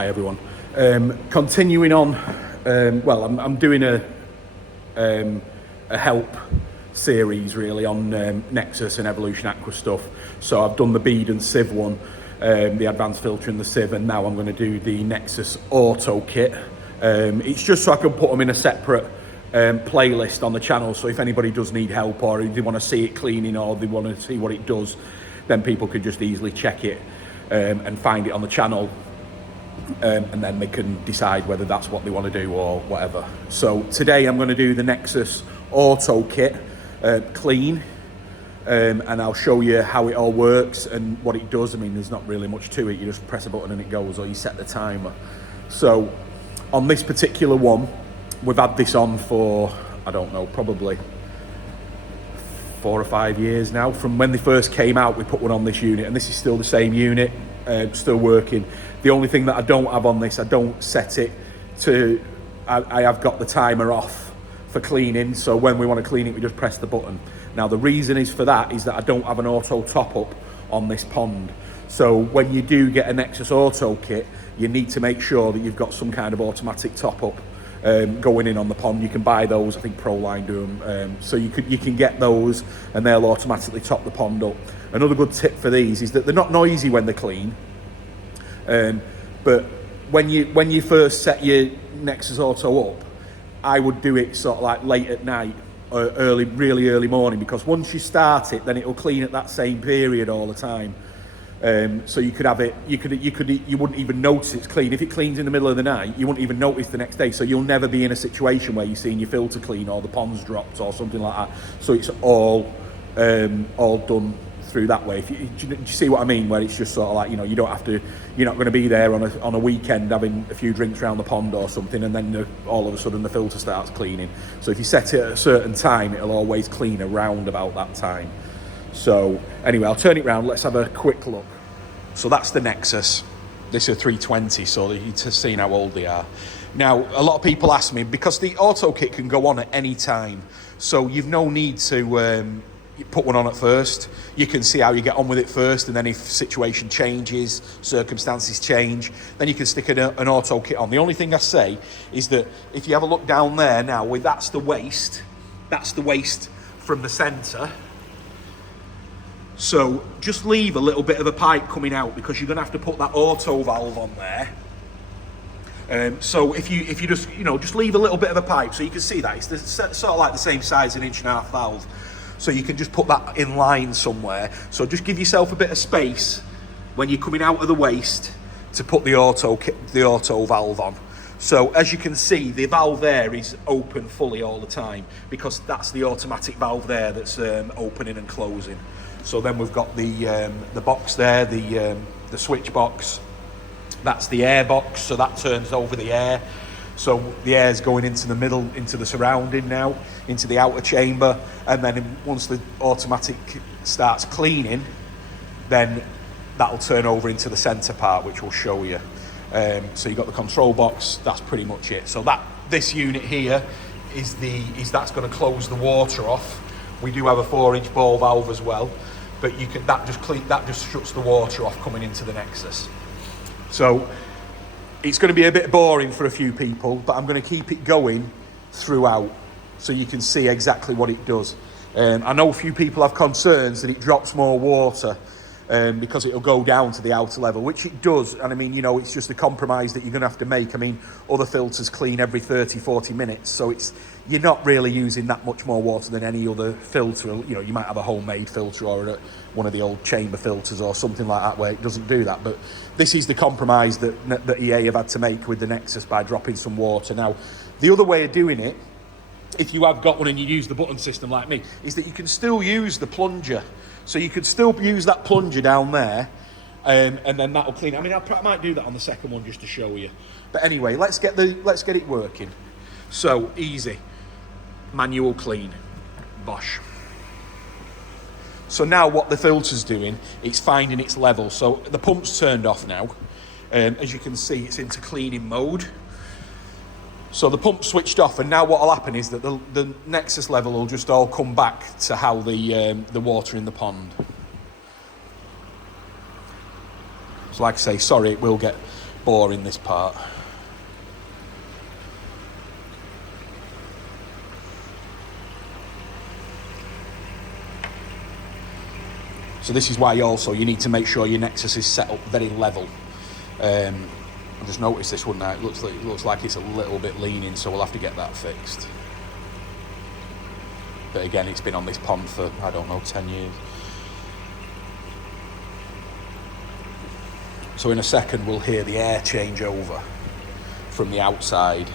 Hi everyone. Continuing on, well, I'm doing a help series really on Nexus and Evolution Aqua stuff. So I've done the bead and sieve one, the advanced filter and the sieve, and now I'm going to do the Nexus Auto Kit. It's just so I can put them in a separate playlist on the channel, so if anybody does need help or they want to see it cleaning or they want to see what it does, then people can just easily check it and find it on the channel, and then they can decide whether that's what they want to do or whatever. So today I'm going to do the Nexus Auto Kit clean, and I'll show you how it all works and what it does. I mean, there's not really much to it. You just press a button and it goes, or you set the timer. So on this particular one, we've had this on for, I don't know, probably 4 or 5 years now. From when they first came out, we put one on this unit, and this is still the same unit, still working. The only thing that I don't have on this, I don't set it to, I have got the timer off for cleaning, so when we want to clean it, we just press the button. Now the reason is for that is that I don't have an auto top up on this pond. So when you do get a Nexus Auto Kit, you need to make sure that you've got some kind of automatic top up going in on the pond. You can buy those, I think Proline do them, so you can get those and they'll automatically top the pond up. Another good tip for these is that they're not noisy when they're clean, but when you first set your Nexus Auto up, I would do it sort of like late at night or really early morning, because once you start it, then it'll clean at that same period all the time. So you could have it, you wouldn't even notice it's clean. If it cleans in the middle of the night, you wouldn't even notice the next day. So you'll never be in a situation where you're seeing your filter clean or the pond's dropped or something like that. So it's all done through that way. Do you see what I mean? Where it's just sort of like, you know, you don't have to, you're not going to be there on a weekend having a few drinks around the pond or something, and then all of a sudden the filter starts cleaning. So if you set it at a certain time, it'll always clean around about that time. So anyway, I'll turn it around. Let's have a quick look. So that's the Nexus. This is a 320, so you're seeing how old they are. Now, a lot of people ask me, because the auto kit can go on at any time, so you've no need to put one on at first. You can see how you get on with it first, and then if situation changes, circumstances change, then you can stick an auto kit on. The only thing I say is that if you have a look down there now, that's the waste from the centre. So just leave a little bit of a pipe coming out, because you're going to have to put that auto valve on there. So if you just, you know, just leave a little bit of a pipe, so you can see that it's sort of like the same size, 1.5 inch valve. So you can just put that in line somewhere. So just give yourself a bit of space when you're coming out of the waste to put the auto valve on. So as you can see, the valve there is open fully all the time, because that's the automatic valve there that's opening and closing. So then we've got the box there, the switch box. That's the air box, so that turns over the air. So the air is going into the middle, into the surrounding now, into the outer chamber, and then once the automatic starts cleaning, then that'll turn over into the centre part, which we'll show you. So you've got the control box. That's pretty much it. So this unit here is that's going to close the water off. We do have a 4-inch ball valve as well, but that just shuts the water off coming into the Nexus. So it's going to be a bit boring for a few people, but I'm going to keep it going throughout so you can see exactly what it does. I know a few people have concerns that it drops more water because it'll go down to the outer level, which it does. And I mean, you know, it's just a compromise that you're going to have to make. I mean, other filters clean every 30-40 minutes, so you're not really using that much more water than any other filter. You know, you might have a homemade filter or one of the old chamber filters or something like that where it doesn't do that. But this is the compromise that EA have had to make with the Nexus by dropping some water. Now, the other way of doing it, if you have got one and you use the button system like me, is that you can still use the plunger. So you could still use that plunger down there, and then that'll clean it. I mean, I might do that on the second one just to show you. But anyway, let's get it working. So easy, manual clean, bosh. So now what the filter's doing, it's finding its level. So the pump's turned off now. As you can see, it's into cleaning mode. So the pump's switched off, and now what will happen is that the Nexus level will just all come back to how the water in the pond. So like I say, sorry, it will get boring, this part. So this is why also you need to make sure your Nexus is set up very level. I just noticed this one now, it looks like it's a little bit leaning, so we'll have to get that fixed. But again, it's been on this pond for, I don't know, 10 years. So in a second we'll hear the air change over from the outside.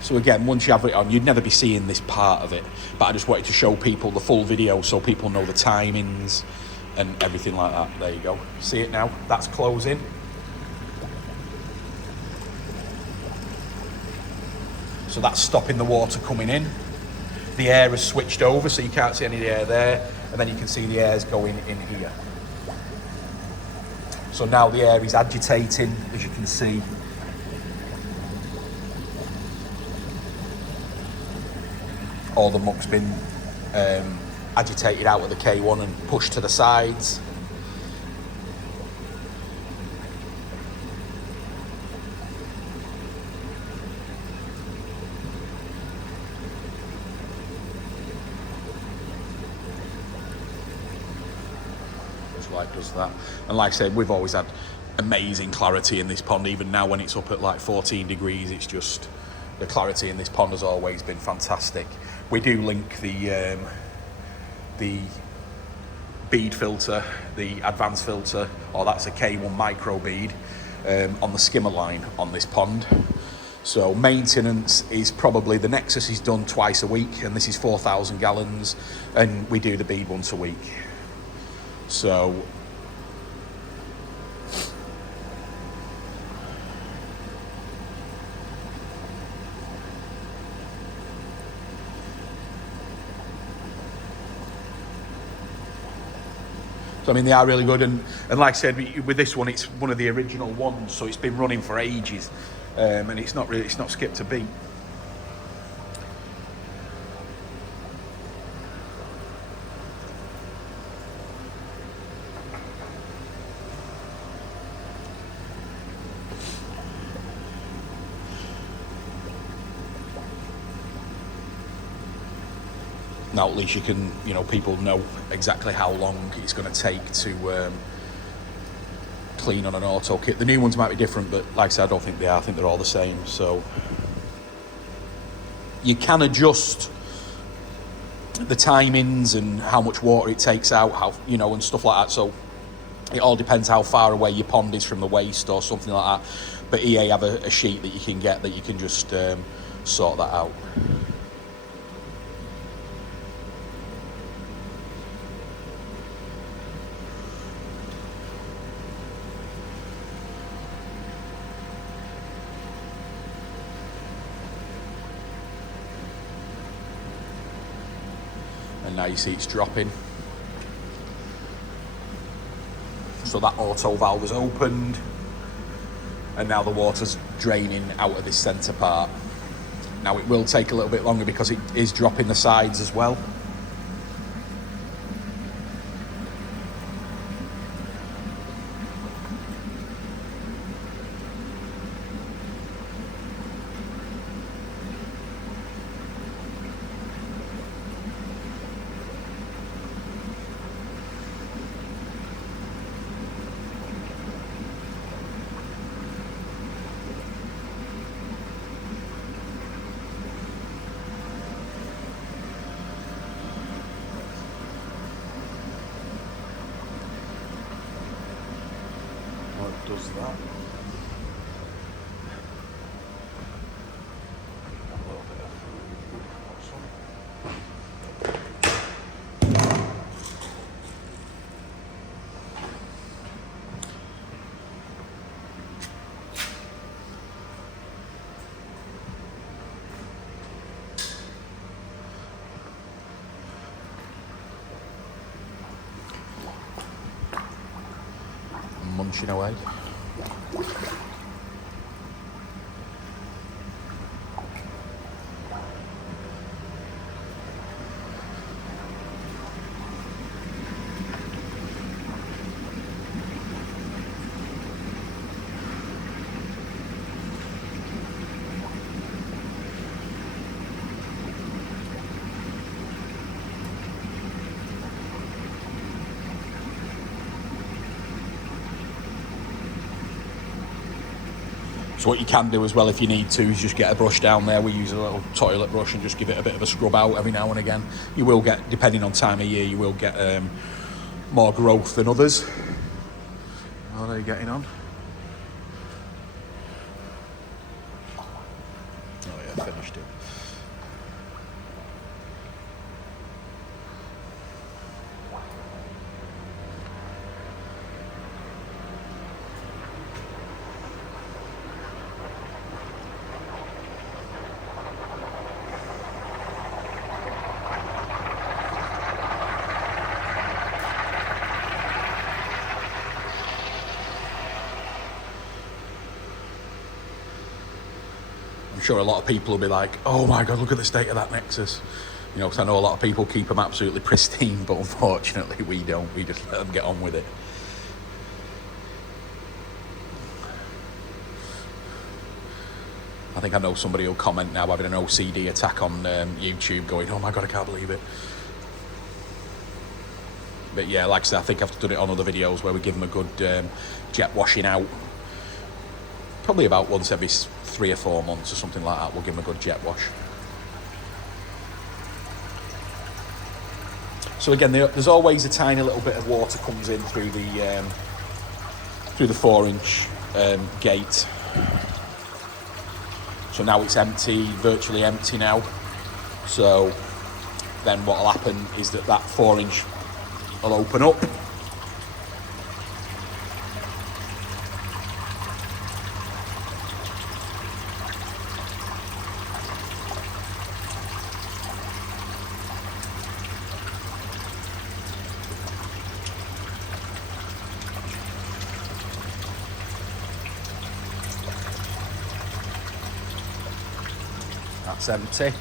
So again, once you have it on, you'd never be seeing this part of it, but I just wanted to show people the full video so people know the timings and everything like that. There you go. See it now? That's closing. So that's stopping the water coming in. The air has switched over, so you can't see any of the air there, and then you can see the air's going in here. So now the air is agitating, as you can see. All the muck's been agitated out of the K1 and pushed to the sides. Just like does that. And like I said, we've always had amazing clarity in this pond. Even now when it's up at like 14 degrees, it's just, the clarity in this pond has always been fantastic. We do link the bead filter, the advanced filter, or that's a K1 micro bead, on the skimmer line on this pond. So maintenance is probably, the Nexus is done twice a week, and this is 4,000 gallons, and we do the bead once a week. So I mean, they are really good, and like I said, with this one, it's one of the original ones, so it's been running for ages, and it's not skipped a beat. Now at least you can, people know exactly how long it's going to take to clean on an auto kit. The new ones might be different, but like I said, I don't think they are. I think they're all the same. So you can adjust the timings and how much water it takes out, and stuff like that. So it all depends how far away your pond is from the waste or something like that. But EA have a sheet that you can get that you can just sort that out. And now you see it's dropping. So that auto valve is opened, and now the water's draining out of this centre part. Now it will take a little bit longer because it is dropping the sides as well. that. Munching away. So what you can do as well, if you need to, is just get a brush down there. We use a little toilet brush and just give it a bit of a scrub out every now and again. You will get, depending on time of year, you will get more growth than others. How are they getting on? Oh yeah, finished it. I'm sure a lot of people will be like, oh my God, look at the state of that Nexus. You know, because I know a lot of people keep them absolutely pristine, but unfortunately we don't. We just let them get on with it. I think I know somebody will comment now having an OCD attack on YouTube going, oh my God, I can't believe it. But yeah, like I said, I think I've done it on other videos where we give them a good jet washing out. Probably about once every 3 or 4 months or something like that, we'll give them a good jet wash. So again, there's always a tiny little bit of water comes in through the 4-inch gate. So now it's empty, virtually empty now. So then what will happen is that 4-inch will open up. That's empty.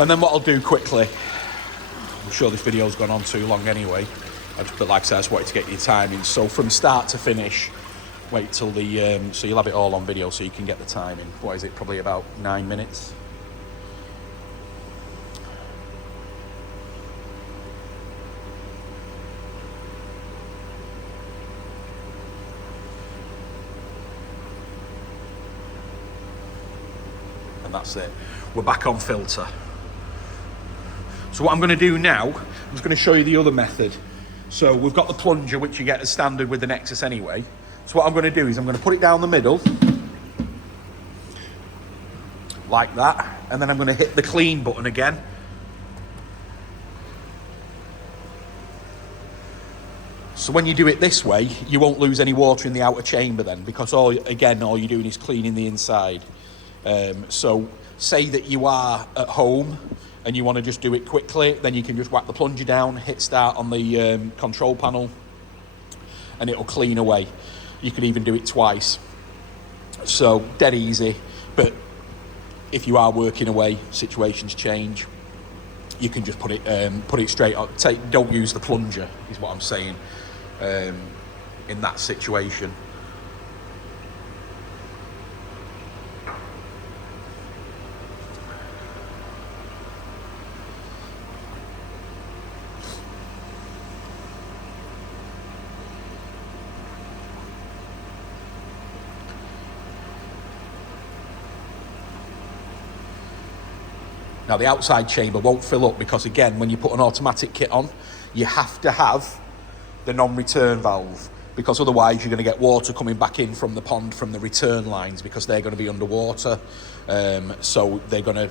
And then what I'll do quickly, I'm sure this video's gone on too long anyway, but like I said, I just wanted to get your timing. So from start to finish, wait till the, so you'll have it all on video so you can get the timing. What is it, probably about 9 minutes? And that's it. We're back on filter. So what I'm going to do now, I'm just going to show you the other method. So we've got the plunger, which you get as standard with the Nexus anyway. So what I'm going to do is I'm going to put it down the middle, like that, and then I'm going to hit the clean button again. So when you do it this way, you won't lose any water in the outer chamber then, because all you're doing is cleaning the inside. So say that you are at home and you want to just do it quickly, then you can just whack the plunger down, hit start on the control panel, and it'll clean away. You can even do it twice. So dead easy. But if you are working away, situations change, you can just put it straight on. Don't use the plunger, is what I'm saying, in that situation. Now the outside chamber won't fill up because, again, when you put an automatic kit on, you have to have the non-return valve, because otherwise you're going to get water coming back in from the pond from the return lines, because they're going to be underwater. So they're going to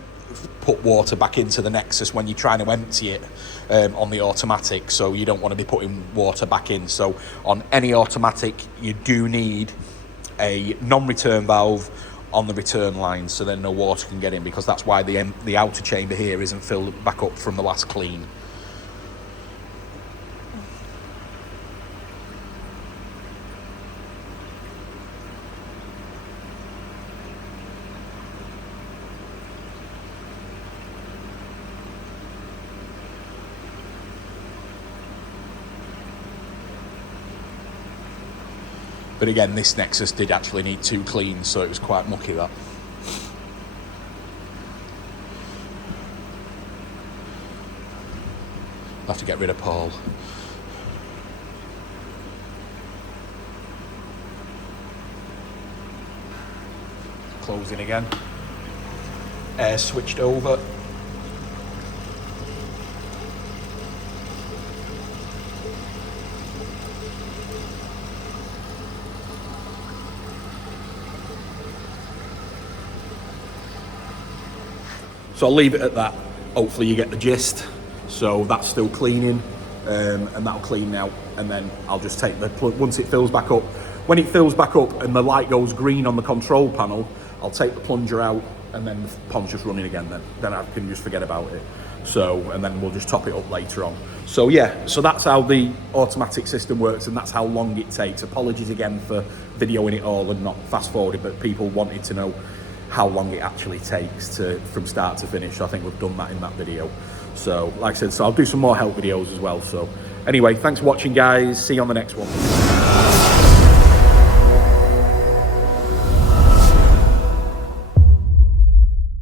put water back into the Nexus when you're trying to empty it on the automatic, so you don't want to be putting water back in. So on any automatic, you do need a non-return valve on the return line, so then no water can get in, because that's why the outer chamber here isn't filled back up from the last clean. But again, this Nexus did actually need 2 cleans, so it was quite mucky, that. I'll have to get rid of Paul. Closing again. Air switched over. So I'll leave it at that. Hopefully you get the gist. So that's still cleaning, and that'll clean now. And then I'll just take the plug, once it fills back up. When it fills back up and the light goes green on the control panel, I'll take the plunger out, and then the pond's just running again then I can just forget about it. So, and then we'll just top it up later on. So yeah, so that's how the automatic system works, and that's how long it takes. Apologies again for videoing it all and not fast forwarding, but people wanted to know how long it actually takes from start to finish. So I think we've done that in that video. So like I said, so I'll do some more help videos as well. So anyway, thanks for watching, guys. See you on the next one.